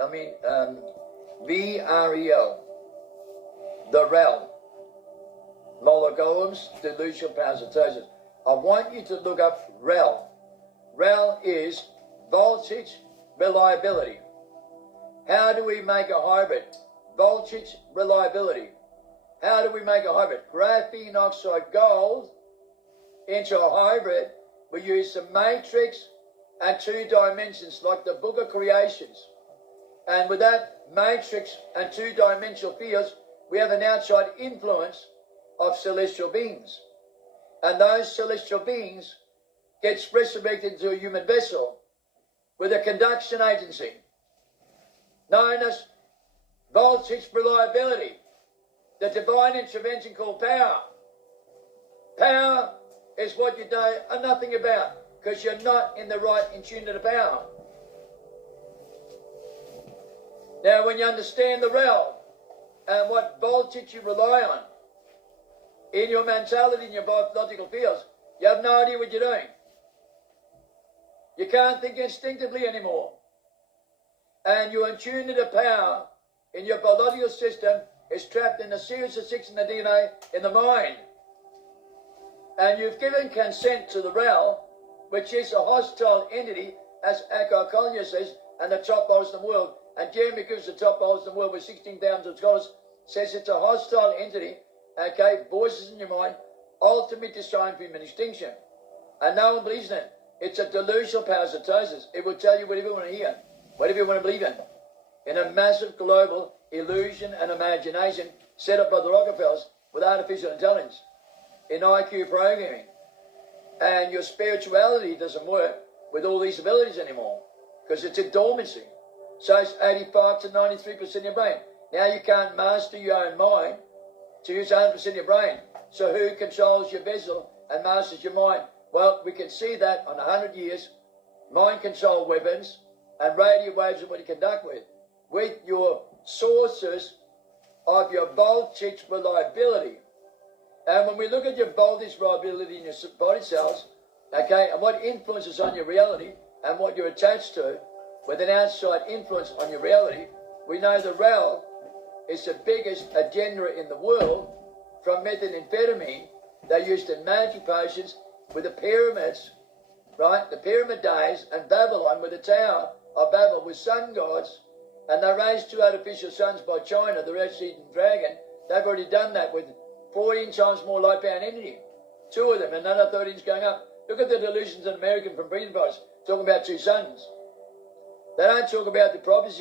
VREL, the REL, molecules, delusional parasites. I want you to look up REL. REL is voltage reliability. How do we make a hybrid? Voltage reliability. How do we make a hybrid? Graphene oxide gold into a hybrid. We use the matrix and 2 dimensions like the Book of Creations. And with that matrix and 2-dimensional fields, we have an outside influence of celestial beings. And those celestial beings get resurrected into a human vessel with a conduction agency known as voltage reliability, the divine intervention called power. Power is what you know nothing about because you're not in the right in tune to the power. Now, when you understand the realm and what voltage you rely on in your mentality, in your biological fields, you have no idea what you're doing. You can't think instinctively anymore. And you're in tune to the power in your biological system is trapped in the series of 6 in the DNA in the mind. And you've given consent to the realm, which is a hostile entity, as Eckhart Tolle says, and the top bowlers in the world. And Jeremy gives the top bowlers in the world with 16,000 scholars, says it's a hostile entity, okay, voices in your mind, ultimately designed for human extinction. And no one believes in it. It's a delusional parasitosis. It will tell you whatever you want to hear, whatever you want to believe in a massive global illusion and imagination set up by the Rockefellers with artificial intelligence, in IQ programming. And your spirituality doesn't work with all these abilities anymore because it's in dormancy. So it's 85 to 93% of your brain. Now you can't master your own mind to use 100% of your brain. So who controls your vessel and masters your mind? Well, we can see that on 100 years, mind control weapons and radio waves and what you conduct with your sources of your voltage reliability. And when we look at your voltage reliability in your body cells, okay, and what influences on your reality and what you're attached to with an outside influence on your reality, we know the REL is the biggest agenda in the world from methamphetamine. They used in magic potions with the pyramids, right? The pyramid days and Babylon with the Tower of Babel with sun gods, and they raised 2 artificial suns by China, the red seed and dragon. They've already done that with 14 times more low-power energy. 2 of them, and another 13's going up. Look at the delusions in American from Freedom Fighters talking about 2 suns. They don't talk about the prophecy